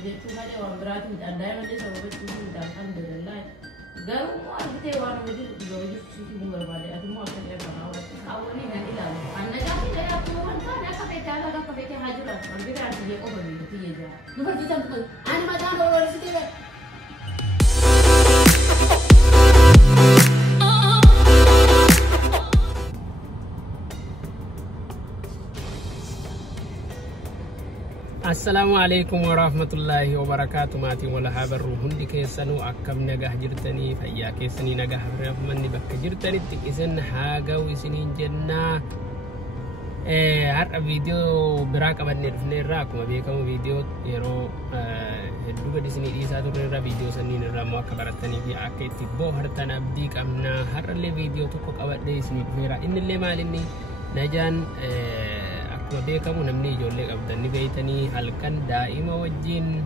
وجدت مالي وبرات متأدايم اللي سويت فيه الحمد لله قالوا ما أربطي وأنا وجدت زوجي في بمر بعد أتمو أكل إبنا أولي من إلى أنا جاتي لا يأكلوا من كان أكبيت هذا أكبيت هاجرة والبيت عندي أوبر بيجي جا نفرت تنقل أنا ما دام أول سيدي السلام عليكم ورحمة الله وبركاته. ماتي ولا حبر هندي كيسنو أكم نجح جرتني فيا كيسني نجح رفمني بك جرتني تكيسن حاجة ويسنين جنة. هر فيديو براك أبد نراك ما بيكم فيديو يرو هدوء دي سني دي ساتو نرا فيديو سني نرا ما كبرتني في أكيد تبو هر تنابدي كمنا هر اللي فيديو تكوك أبد دي سني نرا إن اللي مالني نجان وبيكم نمني جولك أبدني بيتني هلكن دائما وجين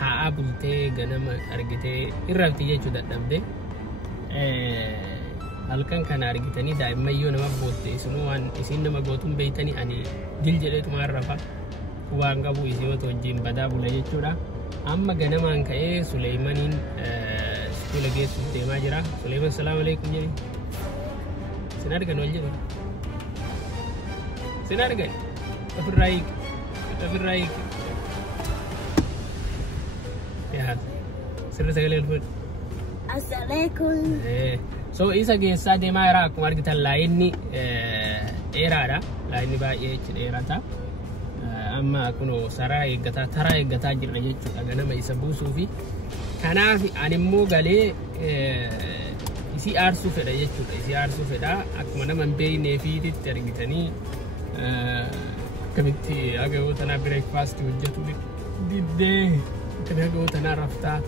تعبلتي جنم أرجتي إرابتي جدا نبدأ هلكن كان أرجتني دائما يوم ما بوتي سنوان إسين ما بوتم بيتني أني جلجلت معرفة وانقبو إسيمة وجين بدا بولاي جورا أما جنم أنك سليمانين سكول جيت سليمان جرا سليمان السلام عليكم جري سنار كانوا الجرا سنار جاي تفر رايك يا هذا سر سجل الفل السلام عليكم so isa ge sade ma ra ko wargita layni erara layni ba e ci erata amma kuno sarai gata tarai gata jirna jechu daga na mai sabu sufi kanafi animmo gale isi arsu feda jechu isi arsu feda akuma na man beyne fi tergitani كمتي أجو تنا breakfast وجدت ديدة كنا أجو تنا رفتا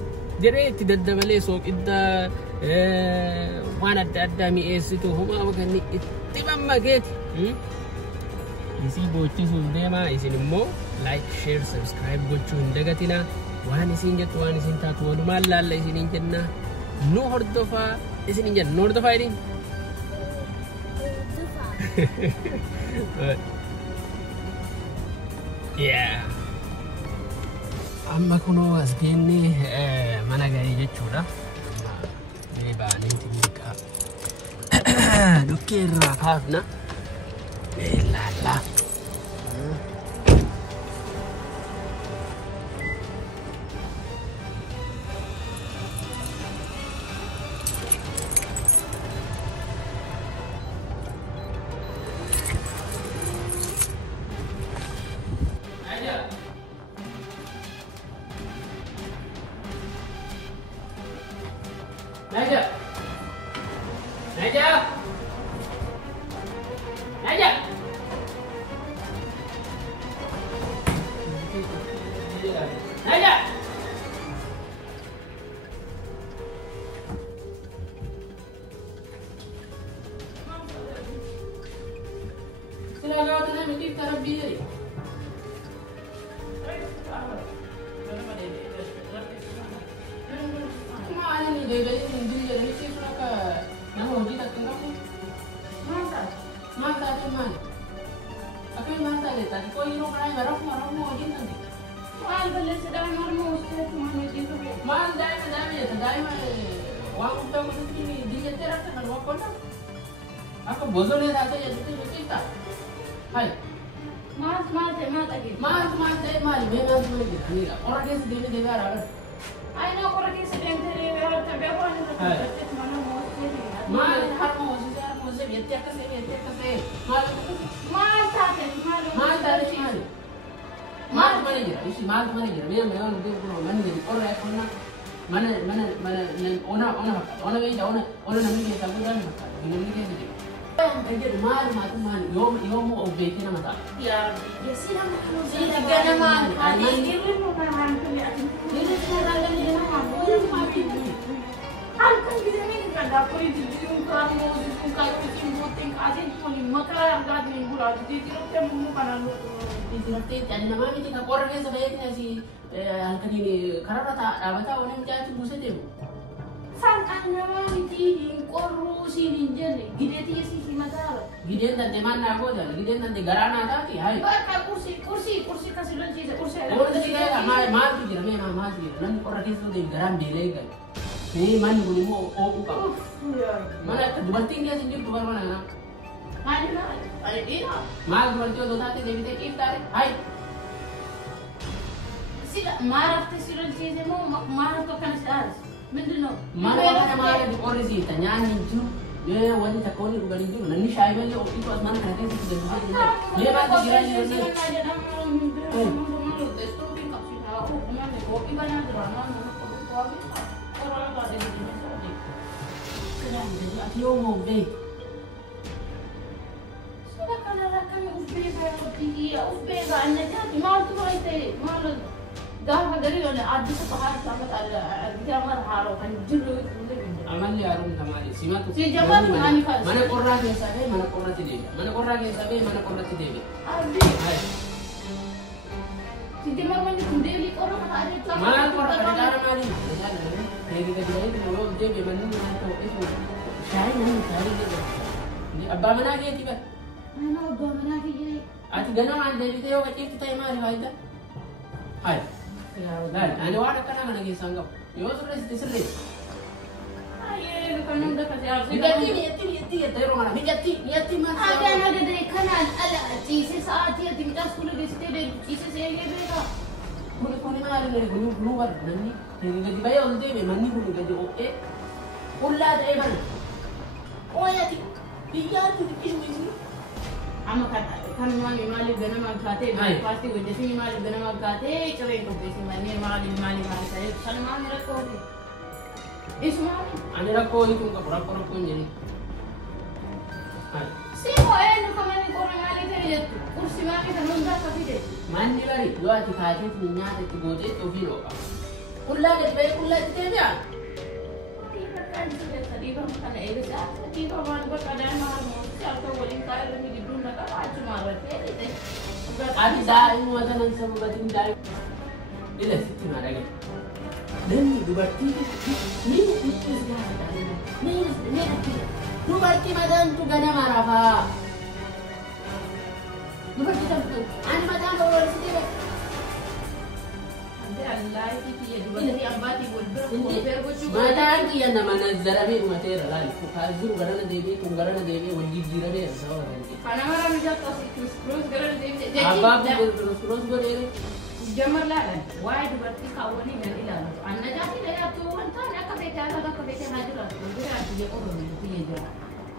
جريت تدد ملي سوق إدا وانا تدد ميسيتو هما وكني اتمام ما جيت يسي بوتشي سودما يسي نمو لايك شير سبسكرايب بوتشو ندقتنا وانا سينجت وانا سينتات وانا مالا لا يسي نينجنا نو هردفا يسي نينجن نو هردفا يدين yeah amma kuno asgeenni mana gaarii jechuudha ni baanii tika dukkee irraa kaafna laala aku bozone satu ya itu kita hai mas memang begini ini orang yang sedih dia ada I know orang yang sedih dia ada tapi aku hanya mana mau mal har mau se biar ke se mal tadi sih mal manager isi mal manager memang itu manager orang yang mana ona gay ona namni ke taburan namni ke jadi أجد مال ما تمان يوم أوبيتنا متى يا سيدنا سيدنا ما هذه يقولون ما عندهم يقولون ما عندهم ما بيجي هل كان كذا مين كان داخلين تجيبون كلام موجودين كلام تجيبون تين كذين كوني مكان أقدر نقول هذا تجيبون تمام كلام تجيبون يعني nama ini kita orang yang sebaiknya si kini karena tak orang yang jadi musuh itu Sangat nama ini korupsi ninja nih, gede tiga sisi masalah. Gede nanti mana aku dah, gede nanti garana tadi, hai. Baca kursi kasih lunci kursi. Kursi kayak mana? ما تجرا ما تجرا نم قرر كيس ده جرام ديلي قال ini man guni mo o ka mana dubartin dia sendiri dubar mana na mana ada dia mal dubartin do thate devi te ki tare hai sila maraf te sila cheese mo maraf to kan stars mindno mana kana mara di orisi tanya ninju ye wani takoni du gari du nanni shai bali o itu asman kana ke situ de ye ba di gira ni ne Yo mau deh. Sudah kan kami ubega anda jadi mal tu itu mal dah dari mana ada sepahar sama ada kita mar haro kan juru Aman ya arum tamari sima tu. Si jaman ani kan. Mana korra ke sabe mana korra ti devi. Mana korra ke sabe mana korra ti devi. Abi. Si jaman mana tu devi korra mana ada. Mana korra kadara mari. Devi ke dia itu lo devi mana tu itu. Shai ni. Abba mana ke tiba. Mana abba mana ke ye. Ati gana man devi te yo ke ti tai mari haida. Hai. Dan ana wada kana mana ke sangau. Yo sudah tisle. Aye, kan nunda kasi arsi. Niati tayo mana? Niati mana? Ada ada dari kanan ala cheese saat ya tinggal sekolah di situ dari cheese saya beda. Kuni mana ada dari gulu luar nanti. Jadi gaji bayar untuk dia mani gulu gaji oke. Ulah ada mana? Oh ya tiga tu dikisu ini. Ama kan mali gana magkate pasti wajah sini mali gana magkate cewek itu besi mali saya sana mali rakor. Ismail. Ani rakor itu nggak pura-pura pun jadi. Siapa yang kemarin orang mali tadi kursi mali tanam dah tapi deh. Mandi lari dua tiga hari tu nyata tu gede tu hero. Ulah deh baik ulah tu dia. Tiba kan sudah tadi bang kan itu saat tiba bang berkadang mahal atau boleh kaya lebih di rumah kan cuma berarti deh. Adi dah ini macam nang sama batin dah. Ini situ mana lagi? Dan dubarti ni itu sejarah. Ni dubarti macam tu gana marah. Dubarti tu, ane macam orang situ. Allah itu dia dubarti ambati boleh. Macam dia nama nazar abe umater lagi. Kazur garana devi wajib jira be sama lagi. Karena orang mijat terus garana devi. Apa terus gore. Jamar lalan, why dubarti kawani dan ilan. Anda jadi dia tu wantan, aku bete hajar. Dia ada dia orang itu dia jalan.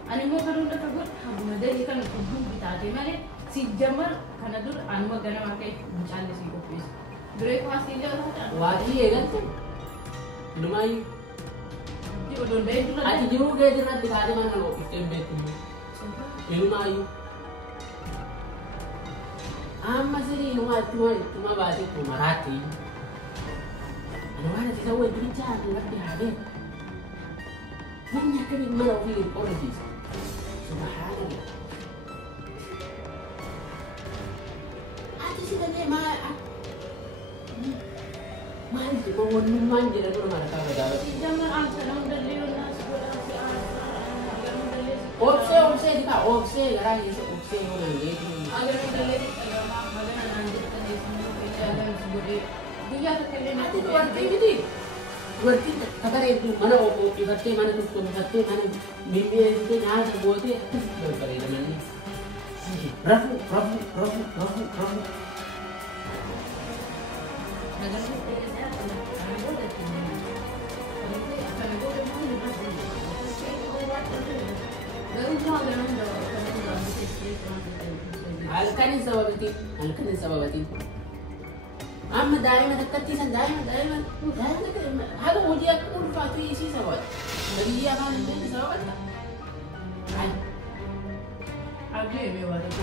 Ane mau kerunda kabut, kamu ada ikan kubur kita ada mana si jamar karena dur anu gana makai bicara si kopis. Break masih dia orang. Wadi ya kan? Lumai. Dia udah bed dulu. Ati juga dia nanti ada mana lo ikan bed tu. Lumai. Amma sini cuma bahasa itu Marathi. Mana kita tahu itu jangan ngerti habis. Banyak kan mana orang orang sih. Subhanallah. Ati sih tadi mah itu mau manja dan orang ada kau dah. Jangan angkat orang dulu nas bola si Opsi di kau opsi orang itu opsi orang itu. Agar dulu magana nanti tadi semua jalan sebudi. Dia terkena Nanti Berarti kata itu mana opo ikatnya mana tuh ikatnya mana mimpi itu nyala terbuatnya berapa ini namanya rafu. Alkanin sababatin. Amma daiman hakkattisan daiman hada wajiyat ulfaatu isi sabab bariya kan ini sabab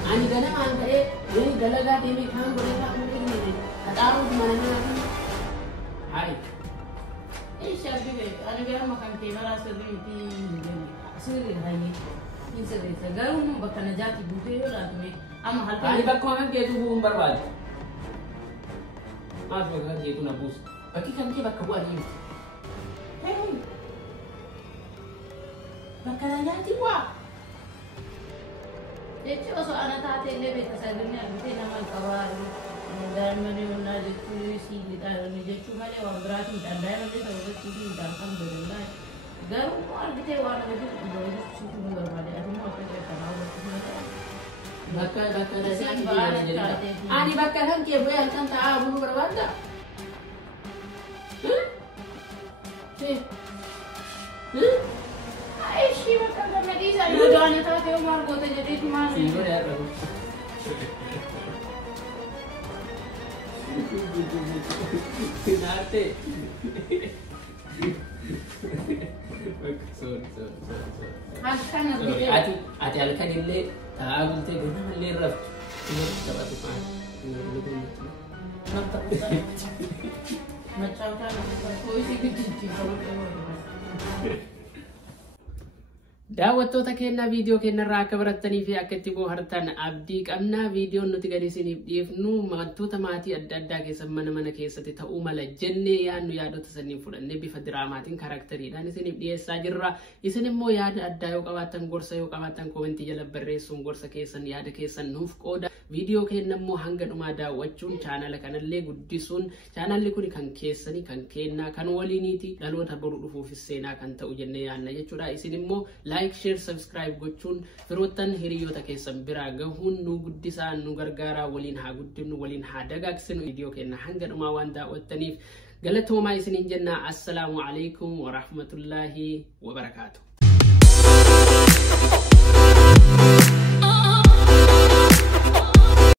ani gana angkare ini galaga demi kan boleh mungkin ini tahu di mana nanti hai shabi ani biar makan kamera suri hai ini suri segaru bakana jati bute lah tu amma halka ani bakko ke tu bum barbad Mas baga itu nabus. Bagi kan dia bakal buat ini. Hei. Bakal nanya tiwa. Jadi kalau anak tadi lebih kesadurnya, kita nama kawal dan mana di tulis si kita meja cuma le orang berat dan dalam dia tahu betul itu dan alhamdulillah garu mau kita warna itu boleh susu nggak pada aku mau pakai tahu betul bakal ani bakal kan dia boleh kan tahu bulu berbeda Ay, sih bakal kan lagi saya jangan tahu dia mau gote jadi cuma sih udah Kenapa? Sorry. Kan ngerti. Ati alkan ille taagul te guna halle raf. Ini dapat apa? Mantap. Macam kan puisi kecil kalau daawwattoota keenya viidiyoo keenyarraa akka barattanii fi akka itti bohaartan abdii qabna. Viidiyoon nuti gadi isiniif dhiifnu wantoota maatii adda addaa keessatti mana keessatti ta'uu mala jennee yaadota saniin fudhannee bifa diraamaatiin karaktariidhaan isiniif dhiyeessaa jirra. Isin immoo yaada addaa yoo qabaattan gorsa yoo qabaattan koomentii jala barreessuun gorsa keessan yaada keessan nuuf qooda. Viidiyoo keenya immoo hanga dhumaa daawwachuun chaanala kanallee guddisuun chaanalli kun kan keessanii kan kennaa kan waliiniiti dhaloota boru dhufuufis seenaa kan ta'u jennee yaadna jechuudha. Isin immoo like, share, subscribe gochuun firoottan hiriyoota keessan biraa gahuun nu guddisaa nu gargaaraa waliin haa guddinu waliin haa dagaagsinu. Viidiyoo keenya hanga dhumaa waan daawwattaniif galatoomaa isiniin jenna. Assalaamu alaikum wa rahmatullahi wa barakaatuh.